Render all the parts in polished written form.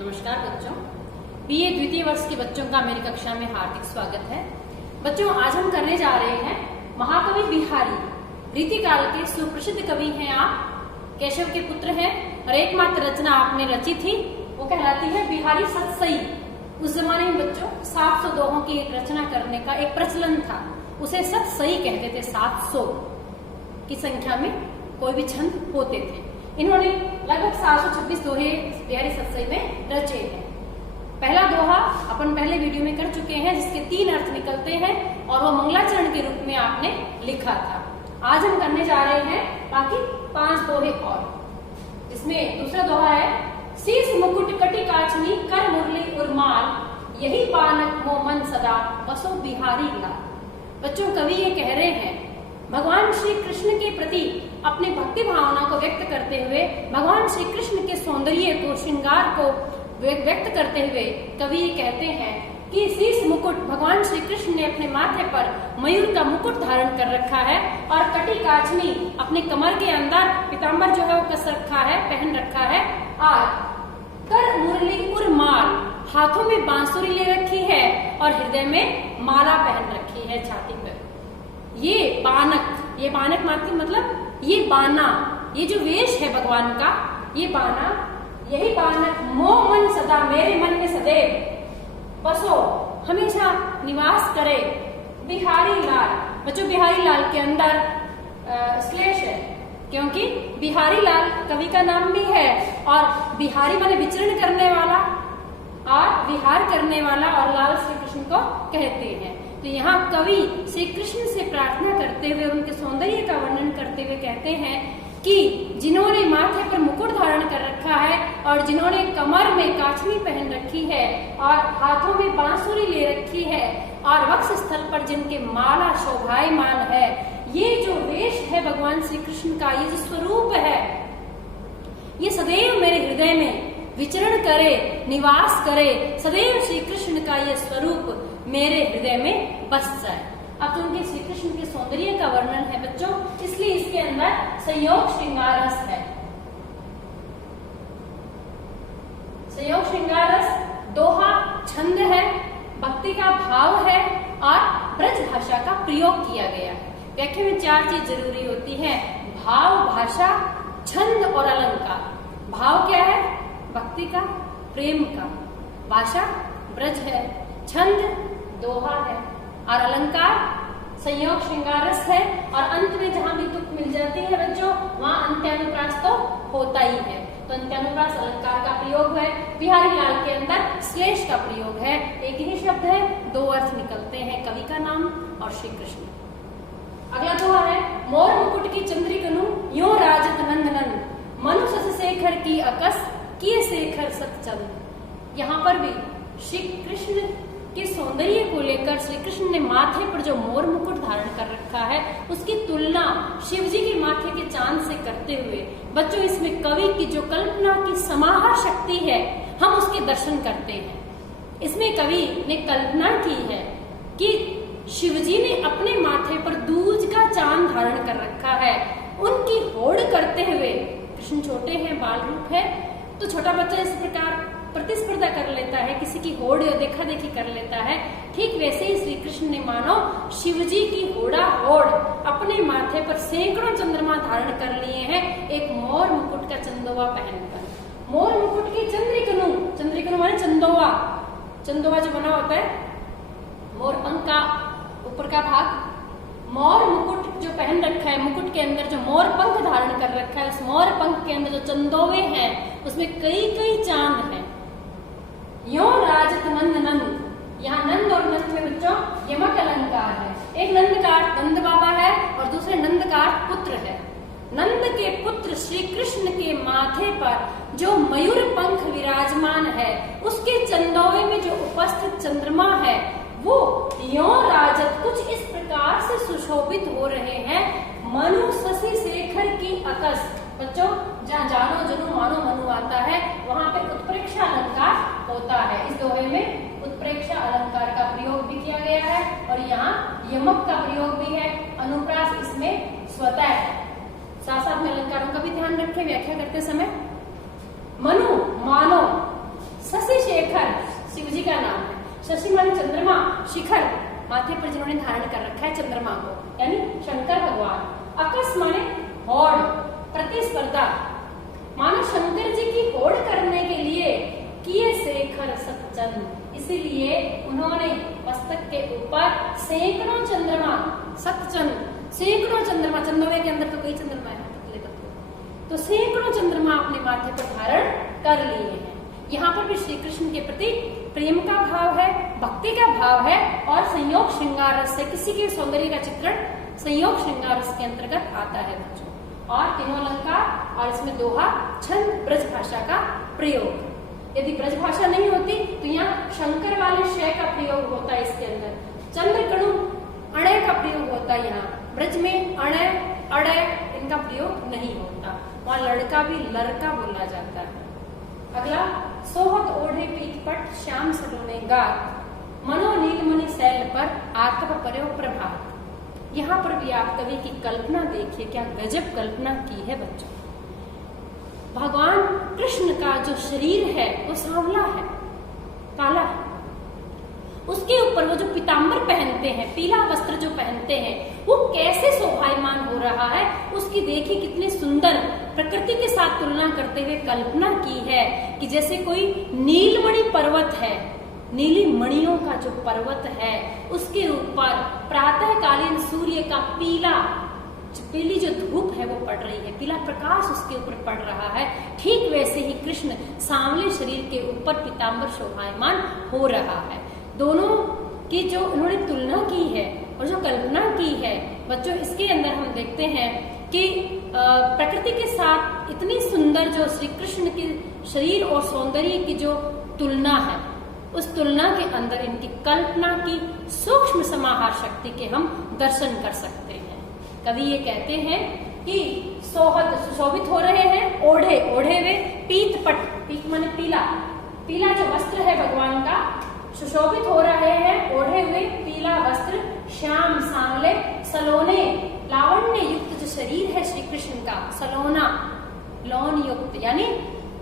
नमस्कार बच्चों, बीए द्वितीय वर्ष के बच्चों का मेरी कक्षा में हार्दिक स्वागत है। बच्चों, आज हम करने जा रहे हैं महाकवि बिहारी। रीतिकाल के सुप्रसिद्ध कवि हैं आप, केशव के पुत्र हैं और एकमात्र रचना आपने रची थी वो कहलाती है बिहारी सतसई। उस जमाने में बच्चों 700 दोहों की रचना करने का एक प्रचलन था, उसे सतसई कहते थे। 700 की संख्या में कोई भी छंद होते थे। इन्होंने लगभग 726 दोहे बिहारी सतसई में रचे हैं। पहला दोहा अपन पहले वीडियो में कर चुके हैं, जिसके 3 अर्थ निकलते हैं और वो मंगलाचरण के रूप में आपने लिखा था। आज हम करने जा रहे हैं बाकी 5 दोहे और। इसमें दूसरा दोहा है, शीश मुकुट कटी काचनी कर मुरली उर्माल, यही पानक मोमन सदा बसो बिहारी लाल। बच्चों, कवि ये कह रहे हैं भगवान श्री कृष्ण के प्रति अपनी भक्ति भावना को व्यक्त करते हुए, भगवान श्री कृष्ण के सौंदर्य को, श्रृंगार को व्यक्त करते हुए कवि कहते हैं कि शीश मुकुट, भगवान श्री कृष्ण ने अपने माथे पर मयूर का मुकुट धारण कर रखा है और कटी काचनी, अपने कमर के अंदर पीताम्बर जो है वो कस रखा है, पहन रखा है। और कर मुरली उर्माल, हाथों में बांसुरी ले रखी है और हृदय में माला पहन रखी है छाती पर। ये बानक मतलब ये बाना, ये जो वेश है भगवान का, ये बाना, यही बानक मोह मन सदा, मेरे मन में सदैव बसो, हमेशा निवास करे बिहारी लाल। बच्चों, बिहारी लाल के अंदर श्लेष है, क्योंकि बिहारी लाल कवि का नाम भी है और बिहारी माने विचरण करने वाला और विहार करने वाला, और लाल श्री कृष्ण को कहते हैं। तो यहाँ कवि श्री कृष्ण से प्रार्थना करते हुए, उनके सौंदर्य का वर्णन करते हुए कहते हैं कि जिन्होंने माथे पर मुकुट धारण कर रखा है और जिन्होंने कमर में काचनी पहन रखी है और हाथों में बांसुरी ले रखी है और वक्ष स्थल पर जिनके माला शोभायमान है, ये जो वेश है भगवान श्री कृष्ण का, ये जो स्वरूप है, ये सदैव मेरे हृदय में विचरण करे, निवास करे। सदैव श्री कृष्ण का ये स्वरूप मेरे हृदय में बस जाए। अब तो उनके श्री कृष्ण के सौंदर्य का वर्णन है बच्चों, इसलिए इसके अंदर संयोग श्रृंगार रस है। संयोग श्रृंगार रस दोहा छंद है, भक्ति का भाव है और ब्रज भाषा का प्रयोग किया गया है। व्याख्या में 4 चीज जरूरी होती है, भाव, भाषा, छंद और अलंकार। भाव क्या है? भक्ति का, प्रेम का। भाषा ब्रज है, छंद दोहा है और अलंकार संयोग श्रृंगार रस है। और अंत में जहां भी तुक मिल जाती है बच्चों, वहां अंत्यानुप्रास तो होता ही है। तो अंत्यानुप्रास अलंकार का प्रयोग है। बिहारी लाल के अंदर श्लेष का प्रयोग है। एक ही शब्द है, 2 अर्थ निकलते हैं, कवि का नाम और श्री कृष्ण। अगला दोहा है, मोर मुकुट की चंद्रिकनु यो राजत नंदनन, मनु शशि शेखर की अकस किए शेखर सतचंद। यहाँ पर भी श्री कृष्ण के सौंदर्य को लेकर श्री कृष्ण ने माथे पर जो मोर मुकुट धारण कर रखा है, उसकी तुलना शिव जी के माथे के चांद से करते हुए बच्चों, इसमें कवि की जो कल्पना की समाहार शक्ति है, हम उसके दर्शन करते हैं। इसमें कवि ने कल्पना की है कि शिव जी ने अपने माथे पर दूज का चांद धारण कर रखा है। उनकी होड़ करते हुए, कृष्ण छोटे हैं, बाल रूप है, तो छोटा बच्चा इस प्रकार प्रतिस्पर्धा कर लेता है, किसी की होड़ या देखा देखी कर लेता है। ठीक वैसे ही श्री कृष्ण ने मानो शिवजी की होड़ा होड़ अपने माथे पर सैकड़ों चंद्रमा धारण कर लिए हैं, एक मोर मुकुट का चंदोवा पहनकर। मोर मुकुट की चंद्रिकनु, चंद्रिकनु माने चंदोवा। चंदोवा जो बना होता है मोर पंख का ऊपर का भाग, मोर मुकुट जो पहन रखा है, मुकुट के अंदर जो मोर पंख धारण कर रखा है, उस मोर पंख के अंदर जो चंदोवे हैं, उसमें कई कई चांद हैं। यो राजत नंद नंद, यहाँ नंद और नंद में बच्चों यमक अलंकार है। एक नंद का नंद बाबा है और दूसरे नंद का पुत्र है। नंद के पुत्र श्री कृष्ण के माथे पर जो मयूर पंख विराजमान है, उसके चंदोवे में जो उपस्थित चंद्रमा है, वो यो राजत कुछ इस प्रकार से सुशोभित हो रहे हैं, मनु शशि शेखर की अकस। बच्चों, जहाँ जानो जनो मानो मनु आता है, वहां पे उत्प्रेक्षा अलंकार होता है। इस दोहे में उत्प्रेक्षा अलंकार का प्रयोग भी किया गया है और यहाँ यमक का प्रयोग भी है। अनुप्रास इसमें स्वतः है। साथ साथ में अलंकारों का भी ध्यान रखें व्याख्या करते समय। मनु मानो, शशि माने चंद्रमा, शिखर माथे पर जिन्होंने धारण कर रखा है चंद्रमा को, यानी शंकर भगवान। अकस माने होड़, प्रतिस्पर्धा, मानो शंकर जी की होड़ करने के लिए किए शेखर सतचंद, इसीलिए उन्होंने मस्तक के ऊपर सैकड़ों चंद्रमा, सतचंद सैकड़ों चंद्रमा, चंद्रमा के अंदर तो कई चंद्रमा है तो सैकड़ों चंद्रमा अपने माथे पर धारण कर लिए हैं। यहाँ पर भी श्री कृष्ण के प्रति प्रेम का भाव है, भक्ति का भाव है और संयोग श्रृंगार रस से किसी के सौंदर्य का चित्रण संयोग श्रृंगार रस के अंतर्गत आता है बच्चों। और तीनों अलंकार और इसमें दोहा, छंद, ब्रज भाषा का प्रयोग। यदि ब्रज भाषा नहीं होती तो यहाँ शंकर वाले शय का प्रयोग होता है इसके अंदर, चंद्र कणु अणय का प्रयोग होता है। यहाँ ब्रज में अणय अड़य इनका प्रयोग नहीं होता, वहां लड़का भी लड़का बोला जाता है। अगला, सोहत ओढ़े पीतपट श्याम सलोने गात, मनो नीलमणि शैल पर आतप पर्यो प्रभात। यहाँ पर भी आप कवि की कल्पना देखिए, क्या गजब कल्पना की है बच्चों। भगवान कृष्ण का जो शरीर है वो सांवला है, काला है, उसके ऊपर वो जो पीतांबर पहनते हैं, पीला वस्त्र जो पहनते हैं, वो कैसे शोभायमान हो रहा है, उसकी देखिए कितनी सुंदर प्रकृति के साथ तुलना करते हुए कल्पना की है कि जैसे कोई नीलमणि पर्वत है, नीली मणियों का जो पर्वत है, उसके ऊपर प्रातःकालीन सूर्य का पीली जो धूप है वो पड़ रही है, पीला प्रकाश उसके ऊपर पड़ रहा है। ठीक वैसे ही कृष्ण सांवले शरीर के ऊपर पीतांबर शोभायमान हो रहा है। दोनों की जो उन्होंने तुलना की है और जो कल्पना की है बच्चों, इसके अंदर हम देखते हैं कि प्रकृति के साथ इतनी सुंदर जो श्री कृष्ण के शरीर और सौंदर्य की जो तुलना है, उस तुलना के अंदर इनकी कल्पना की सूक्ष्म समाहार शक्ति के हम दर्शन कर सकते हैं। कवि ये कहते हैं कि सोहत सुशोभित हो रहे हैं, ओढ़े हुए पीतपट, पीत माने पीला, पीला जो वस्त्र है भगवान का, सुशोभित हो रहे हैं ओढ़े हुए पीला वस्त्र, श्याम सांवले सलोने, लावण्य युक्त जो शरीर है श्री कृष्ण का, सलोना लौन युक्त यानी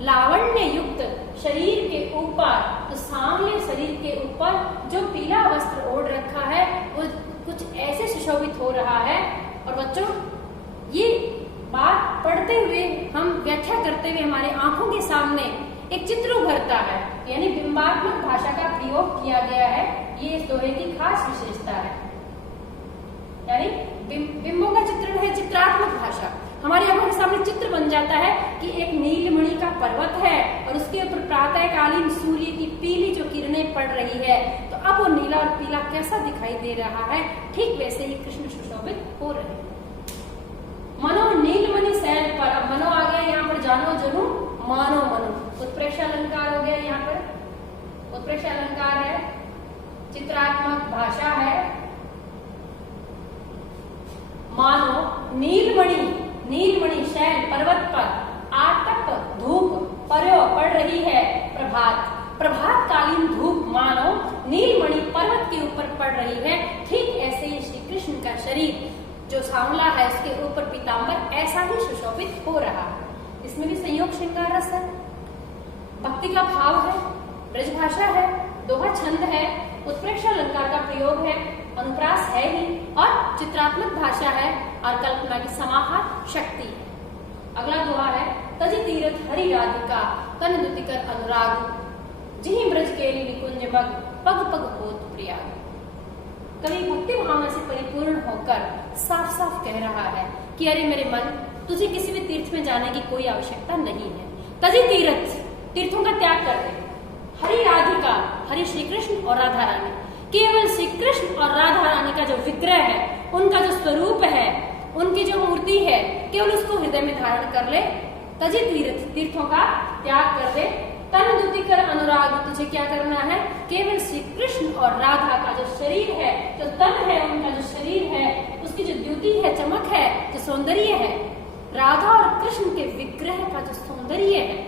लावण्य युक्त शरीर के ऊपर, तो सांवले शरीर के ऊपर जो पीला वस्त्र ओढ़ रखा है वो कुछ ऐसे सुशोभित हो रहा है। और बच्चों ये बात पढ़ते हुए हम व्याख्या करते हुए हमारे आंखों के सामने एक चित्र उभरता है, यानी बिंबात्मक भाषा का प्रयोग किया गया है। ये इस दोहे की खास विशेषता है, यानी बिंबों का चित्रण है, चित्रात्मक भाषा। हमारी आंखों के सामने चित्र बन जाता है कि एक नीलमणि का पर्वत है और उसके ऊपर प्रातःकालीन सूर्य की पीली जो किरणें पड़ रही है, तो अब वो नीला और पीला कैसा दिखाई दे रहा है, ठीक वैसे ही कृष्ण सुशोभित हो रहे हैं। मनो नीलमणि शैल पर, अब मनो आ गया यहाँ पर, जानो जनु मानो मनो, उत्प्रेक्ष अलंकार हो गया यहाँ पर, उत्प्रेक्ष अलंकार है, चित्रात्मक भाषा है। मानो नीलमणि शैल पर्वत पर आतप धूप पर्यो पड़ रही है प्रभात कालीन धूप मानो नीलमणि पर्वत के ऊपर पड़ रही है। ठीक ऐसे ही श्री कृष्ण का शरीर जो सांवला है उसके ऊपर पीतांबर ऐसा ही सुशोभित हो रहा है। इसमें भी संयोग श्रृंगार रस है, भक्ति का भाव है, ब्रज भाषा है, दोहा छंद है, उत्प्रेक्ष अलंकार का प्रयोग है, अनुप्रास है ही और चित्रात्मक भाषा है और कल्पना की समाहार शक्ति है। अगला दोहा है, तजि तीरथ हरि राधिका तन दुतिकर अनुराग, जिहि ब्रज केली निकुंज मग पग पग होत प्रियाग। कवि भक्ति भावना से परिपूर्ण होकर साफ साफ कह रहा है कि अरे मेरे मन, तुझे किसी भी तीर्थ में जाने की कोई आवश्यकता नहीं है। तजि तीर्थ, तीर्थों का त्याग कर दे। हरि राधिका, हरि श्री कृष्ण और राधा रानी, केवल श्री कृष्ण और राधा रानी का जो विग्रह है, उनका जो स्वरूप है, उनकी जो मूर्ति है, केवल उसको हृदय में धारण कर ले। तजि तीर्थ, तीर्थों का त्याग कर दे। तन दुतिकर अनुराग, तुझे क्या करना है, केवल श्री कृष्ण और राधा का जो शरीर है, जो तन है, उनका जो शरीर है, उसकी जो द्युति है, चमक है, जो सौंदर्य है, राधा और कृष्ण के विग्रह का जो सौंदर्य है,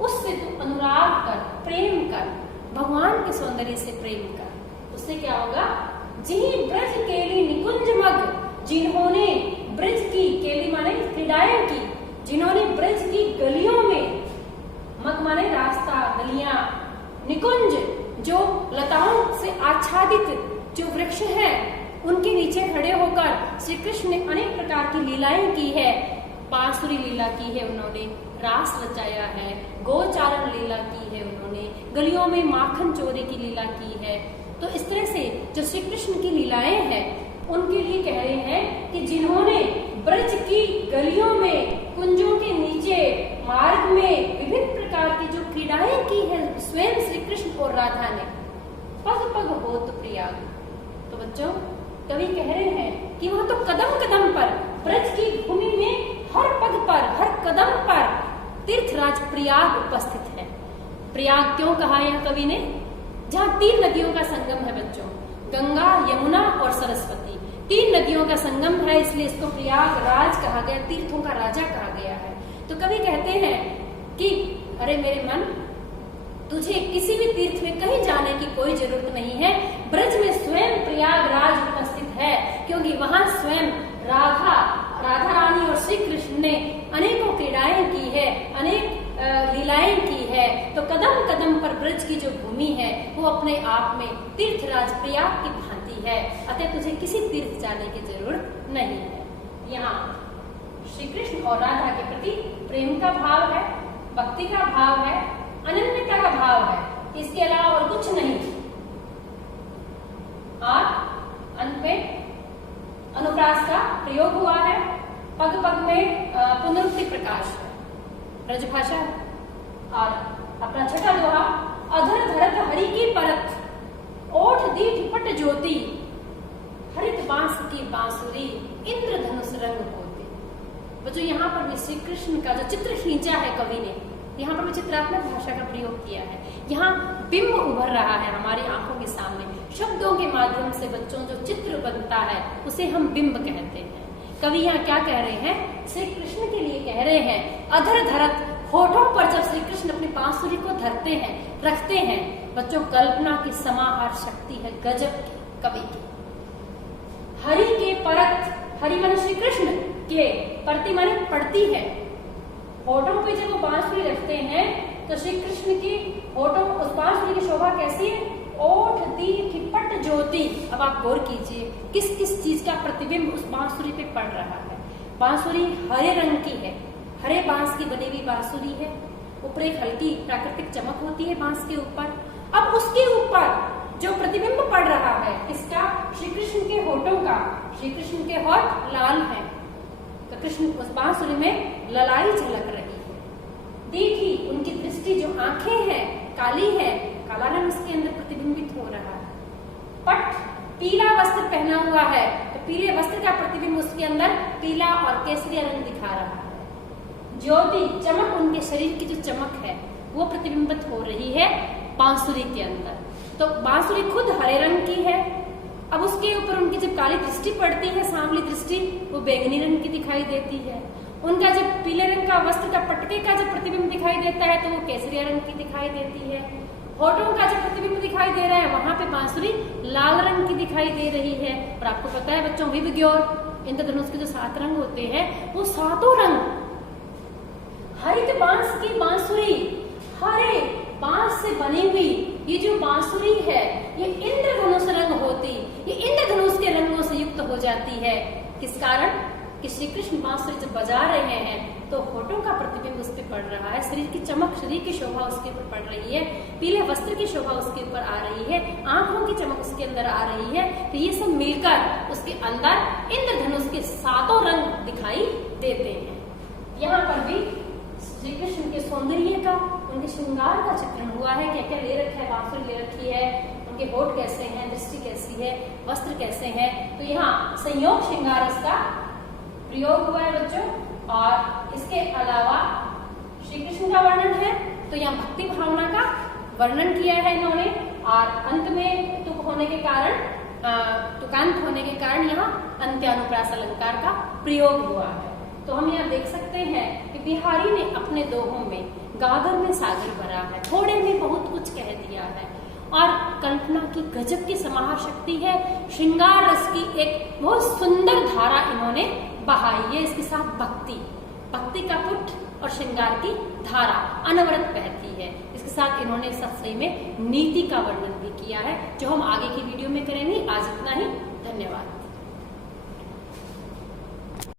उससे तू अनुराग कर, प्रेम कर, भगवान के सौंदर्य से प्रेम कर। उससे क्या होगा, जिहि ब्रज केली निकुंज मग, जिन्होंने ब्रज की, केली माने क्रीड़ाएं की, जिन्होंने ब्रज की गलियों में, मग माने रास्ता, गलियां, निकुंज जो लताओं से आच्छादित जो वृक्ष है उनके नीचे खड़े होकर श्री कृष्ण ने अनेक प्रकार की लीलाएं की है। बांसुरी लीला की है उन्होंने, रास रचाया है, गोचारण लीला की है उन्होंने, गलियों में माखन चोरी की लीला की है। तो इस तरह से जो श्री कृष्ण की लीलाएं हैं उनके लिए कह रहे हैं कि जिन्होंने ब्रज की गलियों में, कुंजों के नीचे, मार्ग में विभिन्न प्रकार की जो क्रीड़ाएं की है स्वयं श्री कृष्ण और राधा ने, पग पग होत प्रयाग। तो बच्चों कवि कह रहे हैं कि वह तो कदम कदम पर ब्रज की भूमि में हर पग पर, हर कदम पर तीर्थराज प्रयाग उपस्थित है। प्रयाग क्यों कहा यह कवि ने? जहाँ 3 नदियों का संगम है बच्चों, गंगा, यमुना और सरस्वती, 3 नदियों का संगम है, इसलिए इसको प्रयागराज कहा गया, तीर्थों का राजा कहा गया है। तो कवि कहते हैं कि अरे मेरे मन, तुझे किसी भी तीर्थ में कहीं जाने की कोई जरूरत नहीं है, ब्रज में स्वयं प्रयागराज उपस्थित है, क्योंकि वहां स्वयं राधा रानी और श्री कृष्ण ने अनेकों क्रीड़ाएं की है, अनेक लीलाएं की है। तो कदम कदम पर ब्रज की जो भूमि है वो अपने आप में तीर्थराज प्रयाग की भांति है, अतः तुझे किसी तीर्थ जाने की जरूरत नहीं है। यहाँ श्री कृष्ण और राधा के प्रति प्रेम का भाव है, भक्ति का भाव है, अनन्यता का भाव है, इसके अलावा और कुछ नहीं। और अंत में अनुप्रास का प्रयोग हुआ है, पग पग में पुनरुक्ति प्रकाश है, ब्रजभाषा। और अपना छठा दोहा, अधर धरत हरि की परत, ओठ दी ठिपट ज्योति, हरित बांस की बांसुरी, इंद्रधनुष रंग होती। बच्चों यहाँ पर श्री कृष्ण का जो चित्र खींचा है कवि ने, यहाँ पर चित्रात्मक भाषा का प्रयोग किया है। यहाँ बिंब उभर रहा है हमारी आंखों के सामने, शब्दों के माध्यम से बच्चों जो चित्र बनता है उसे हम बिंब कहते हैं। कवि यहाँ क्या कह रहे हैं? श्री कृष्ण के लिए कह रहे हैं, अधर धरत, होठों पर जब श्री कृष्ण अपनी बांसुरी को धरते हैं, रखते हैं, बच्चों कल्पना की समाहार शक्ति है गजब की कवि की। हरि के परत, हरि मन श्री कृष्ण के, परति मन पड़ती है, होठों पे जब वो बांसुरी रखते हैं तो श्री कृष्ण की होठों, उस बांसुरी की शोभा कैसी है? ओठ दी ठिपट ज्योति। अब आप गौर कीजिए किस किस चीज का प्रतिबिंब उस बांसुरी पे पड़ रहा है। बांसुरी हरे रंग की है, हरे बांस की बनी हुई बांसुरी है, ऊपर एक हल्की प्राकृतिक चमक होती है बांस के ऊपर। अब उसके ऊपर जो प्रतिबिंब पड़ रहा है किसका? श्री कृष्ण के होठों का। श्री कृष्ण के होठ लाल हैं तो कृष्ण उस बांसुरी में ललाई झलक रही है। देखी उनकी दृष्टि, जो आंखें हैं काली है, काला रंग उसके अंदर प्रतिबिंबित हो रहा है। पट, पीला वस्त्र पहना हुआ है तो पीले वस्त्र का प्रतिबिंब उसके अंदर पीला और केसरिया रंग दिखा रहा है। ज्योति, चमक, उनके शरीर की जो चमक है वो प्रतिबिंबित हो रही है बांसुरी के अंदर। तो बांसुरी खुद हरे रंग की है, अब उसके ऊपर उनकी जब काली दृष्टि पड़ती है, सांवली दृष्टि, वो बैंगनी रंग की दिखाई देती है। उनका जब पीले रंग का वस्त्र का पटके का जब प्रतिबिंब दिखाई देता है तो वो केसरिया रंग की दिखाई देती है। होठों का जब प्रतिबिंब दिखाई दे रहा है वहां पे बांसुरी लाल रंग की दिखाई दे रही है। और आपको पता है बच्चों, विबग्योर, इंद्रधनुष के जो 7 रंग होते हैं वो 7 रंग, हरित बांस की बांसुरी, हरे बांस से बनी हुई ये जो बांसुरी है ये इंद्रधनुष रंग होती, ये इंद्रधनुष के रंगों से युक्त हो जाती है। किस कारण? कि श्री कृष्ण बांसुरी जब बजा रहे हैं तो होठों का प्रतिबिंब उस पर पड़ रहा है, शरीर की चमक, शरीर की शोभा उसके ऊपर पड़ रही है, पीले वस्त्र की शोभा उसके ऊपर आ रही है, आंखों की चमक उसके अंदर आ रही है। तो ये सब मिलकर उसके अंदर इंद्रधनुष के 7 रंग दिखाई देते हैं। यहाँ पर भी श्री कृष्ण के सौंदर्य का, उनके श्रृंगार का चित्रण हुआ है। क्या क्या ले रखा है? बांसुरी ले रखी है, उनके होठ कैसे हैं, दृष्टि कैसी है, वस्त्र कैसे हैं। तो यहाँ संयोग श्रृंगार इसका प्रयोग हुआ है बच्चों। और इसके अलावा श्री कृष्ण का वर्णन है तो यहाँ भक्ति भावना का वर्णन किया है इन्होंने। और अंत में तुक होने के कारण, तुकांत होने के कारण यहाँ अंत्यानुप्रास अलंकार का प्रयोग हुआ है। तो हम यहाँ देख सकते हैं कि बिहारी ने अपने दोहों में गागर में सागर भरा है, थोड़े में बहुत कुछ कह दिया है और कल्पना की गजब की समाहार शक्ति है। श्रृंगार रस की एक बहुत सुंदर धारा इन्होंने बहाई है। इसके साथ भक्ति, भक्ति का पुट और श्रृंगार की धारा अनवरत बहती है। इसके साथ इन्होंने सही में नीति का वर्णन भी किया है, जो हम आगे की वीडियो में करेंगे। आज इतना ही, धन्यवाद।